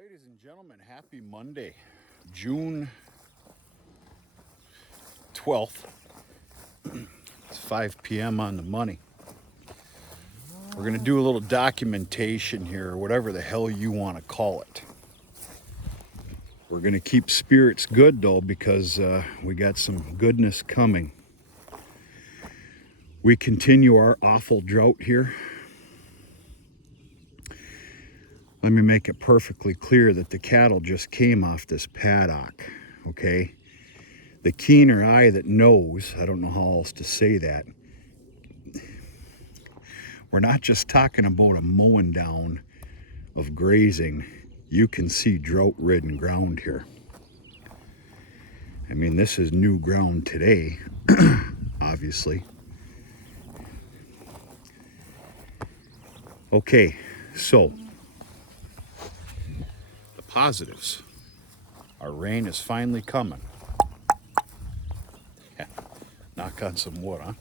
Ladies and gentlemen, happy Monday, June 12th. It's 5 p.m. on the money. We're going to do a little documentation here, or whatever the hell you want to call it. We're going to keep spirits good, though, because we got some goodness coming. We continue our awful drought here. Let me make it perfectly clear that the cattle just came off this paddock, okay? The keener eye that knows, I don't know how else to say that, we're not just talking about a mowing down of grazing. You can see drought-ridden ground here. I mean, this is new ground today, obviously. Okay, so the positives. Our rain is finally coming. Yeah, knock on some wood, huh?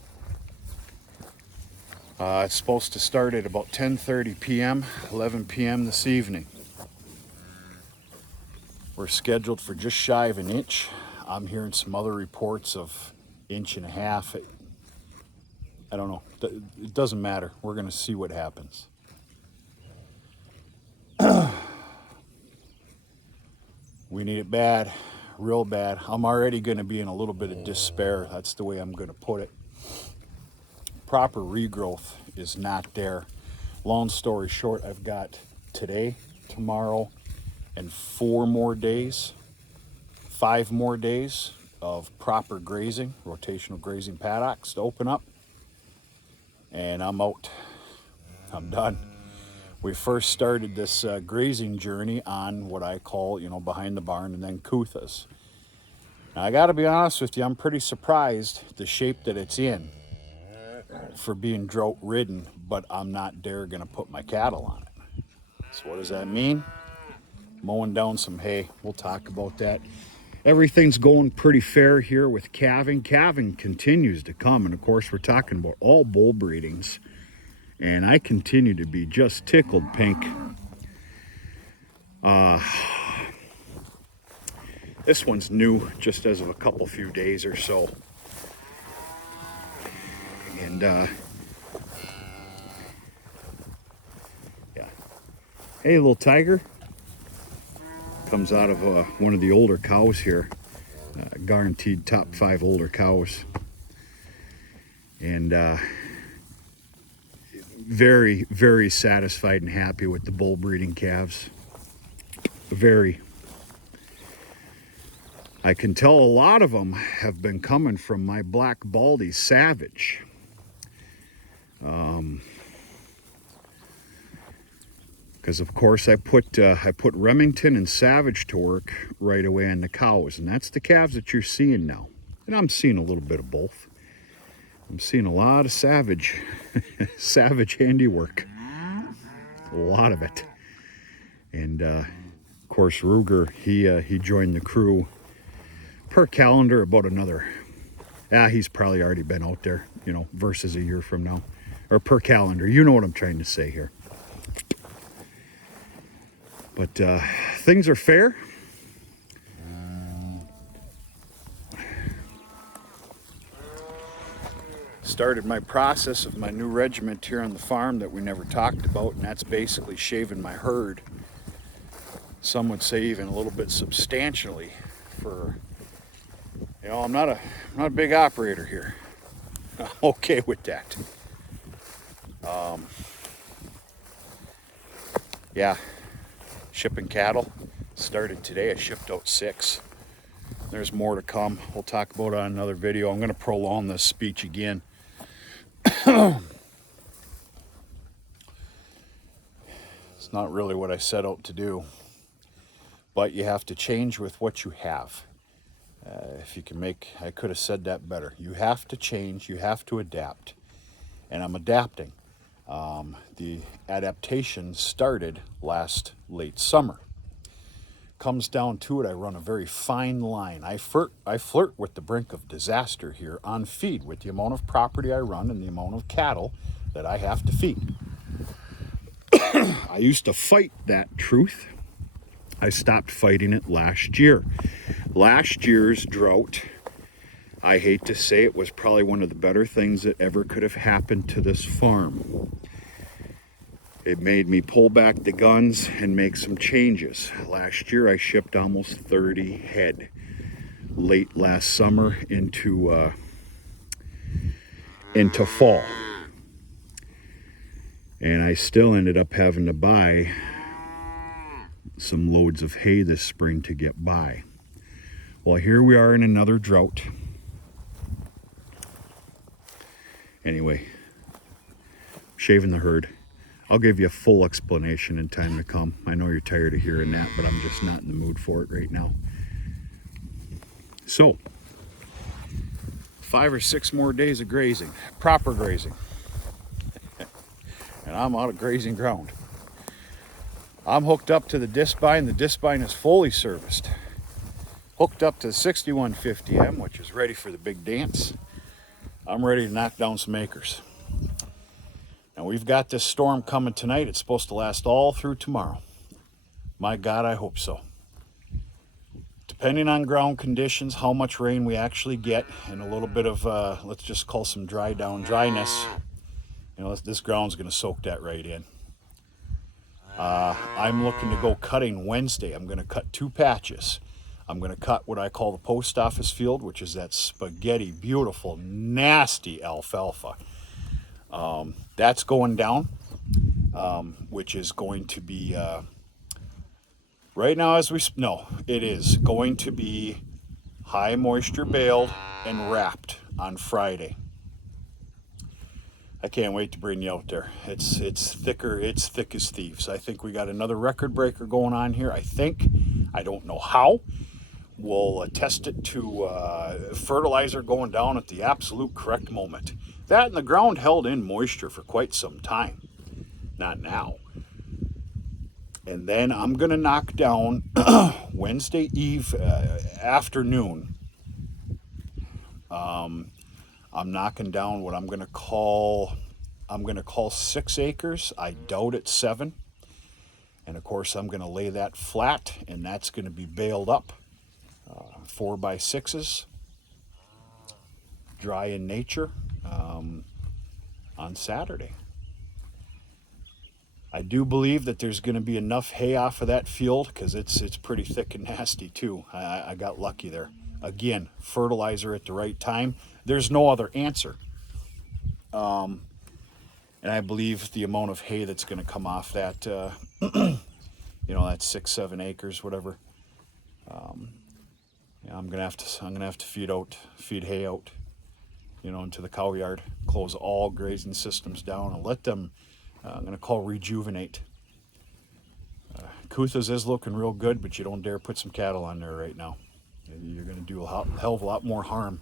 It's supposed to start at about 10:30 p.m., 11 p.m. this evening. We're scheduled for just shy of an inch. I'm hearing some other reports of 1.5 inches. I don't know. It doesn't matter. We're going to see what happens. We need it bad, real bad. I'm already going to be in a little bit of despair. That's the way I'm going to put it. Proper regrowth is not there. Long story short, I've got today, tomorrow, and 5 more days of proper grazing, rotational grazing paddocks to open up. And I'm out. I'm done. We first started this grazing journey on what I call, behind the barn and then Kuthas. Now, I got to be honest with you, I'm pretty surprised the shape that it's in for being drought ridden, but I'm not dare going to put my cattle on it. So what does that mean? Mowing down some hay. We'll talk about that. Everything's going pretty fair here with calving. Calving continues to come, and of course we're talking about all bull breedings. And I continue to be just tickled pink. This one's new, just as of a few days or so. And yeah. Hey, little tiger. Comes out of one of the older cows here. Guaranteed top 5 older cows. And very, very satisfied and happy with the bull breeding calves. Very. I can tell a lot of them have been coming from my Black Baldy Savage. Because of course I put Remington and Savage to work right away on the cows, and that's the calves that you're seeing now. And I'm seeing a little bit of both. I'm seeing a lot of Savage handiwork, a lot of it. And of course Ruger, he joined the crew per calendar about another. He's probably already been out there, versus a year from now, or per calendar. You know what I'm trying to say here. But things are fair. Started my process of my new regiment here on the farm that we never talked about, and that's basically shaving my herd. Some would say even a little bit substantially. For I'm not a big operator here. I'm okay with that. Yeah, shipping cattle started today. I shipped out 6. There's more to come. We'll talk about it on another video. I'm going to prolong this speech again. It's not really what I set out to do, but you have to change with what you have. I could have said that better. You have to change, you have to adapt, and I'm adapting. The adaptation started last late summer. Comes down to it, I run a very fine line. I flirt with the brink of disaster here on feed with the amount of property I run and the amount of cattle that I have to feed. I used to fight that truth I stopped fighting it last year. Last year's drought, I hate to say it, was probably one of the better things that ever could have happened to this farm. It made me pull back the guns and make some changes. Last year I shipped almost 30 head late last summer into fall. And I still ended up having to buy some loads of hay this spring to get by. Well, here we are in another drought. Anyway, shaving the herd. I'll give you a full explanation in time to come. I know you're tired of hearing that, but I'm just not in the mood for it right now. So, 5 or 6 more days of grazing, proper grazing. And I'm out of grazing ground. I'm hooked up to the disc-bine. The disc-bine is fully serviced. Hooked up to the 6150M, which is ready for the big dance. I'm ready to knock down some acres. Now we've got this storm coming tonight. It's supposed to last all through tomorrow. My God, I hope so. Depending on ground conditions, how much rain we actually get, and a little bit of, let's just call some dryness, you know, this ground's going to soak that right in. I'm looking to go cutting Wednesday. I'm going to cut 2 patches. I'm going to cut what I call the post office field, which is that spaghetti, beautiful, nasty alfalfa. That's going down, which is going to be, right now it is going to be high moisture baled and wrapped on Friday. I can't wait to bring you out there. It's thicker. It's thick as thieves. I think we got another record breaker going on here. I don't know how. We'll test it to fertilizer going down at the absolute correct moment. That and the ground held in moisture for quite some time. Not now. And then I'm going to knock down Wednesday Eve afternoon. I'm knocking down what I'm going to call 6 acres. I doubt it's 7. And of course, I'm going to lay that flat, and that's going to be baled up 4x6s, dry in nature, on Saturday. I do believe that there's going to be enough hay off of that field because it's pretty thick and nasty too. I got lucky there. Again, fertilizer at the right time. There's no other answer. And I believe the amount of hay that's going to come off that, that 6-7 acres, whatever. I'm gonna have to feed hay out, into the cow yard. Close all grazing systems down and let them. I'm gonna call rejuvenate. Kuthas is looking real good, but you don't dare put some cattle on there right now. You're gonna do a hell of a lot more harm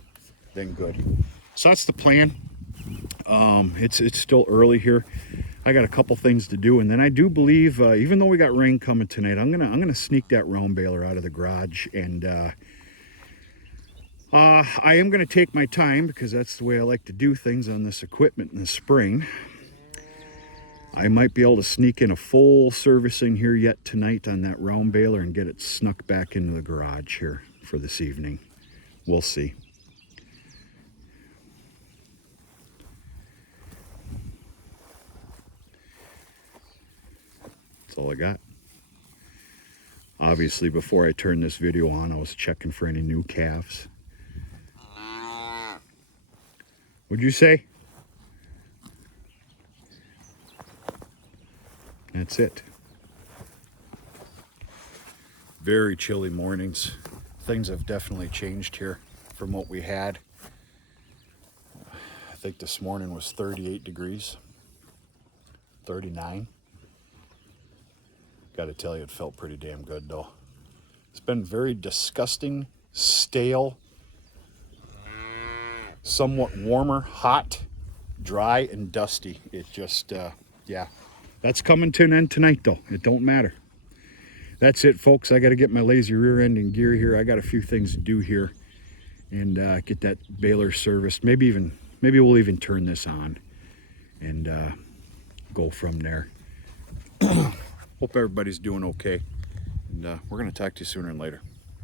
than good. So that's the plan. It's still early here. I got a couple things to do, and then I do believe, even though we got rain coming tonight, I'm gonna sneak that round baler out of the garage, and I am gonna take my time because that's the way I like to do things on this equipment in the spring. I might be able to sneak in a full servicing here yet tonight on that round baler and get it snuck back into the garage here for this evening. We'll see. That's all I got. Obviously, before I turned this video on, I was checking for any new calves. What'd you say? That's it. Very chilly mornings. Things have definitely changed here from what we had. I think this morning was 38 degrees, 39. Gotta tell you, it felt pretty damn good though. It's been very disgusting, stale, somewhat warmer, hot, dry, and dusty. It just, yeah. That's coming to an end tonight though. It don't matter. That's it, folks. I got to get my lazy rear end in gear here. I got a few things to do here and get that baler serviced. Maybe we'll even turn this on and go from there. Hope everybody's doing okay. And we're going to talk to you sooner and later.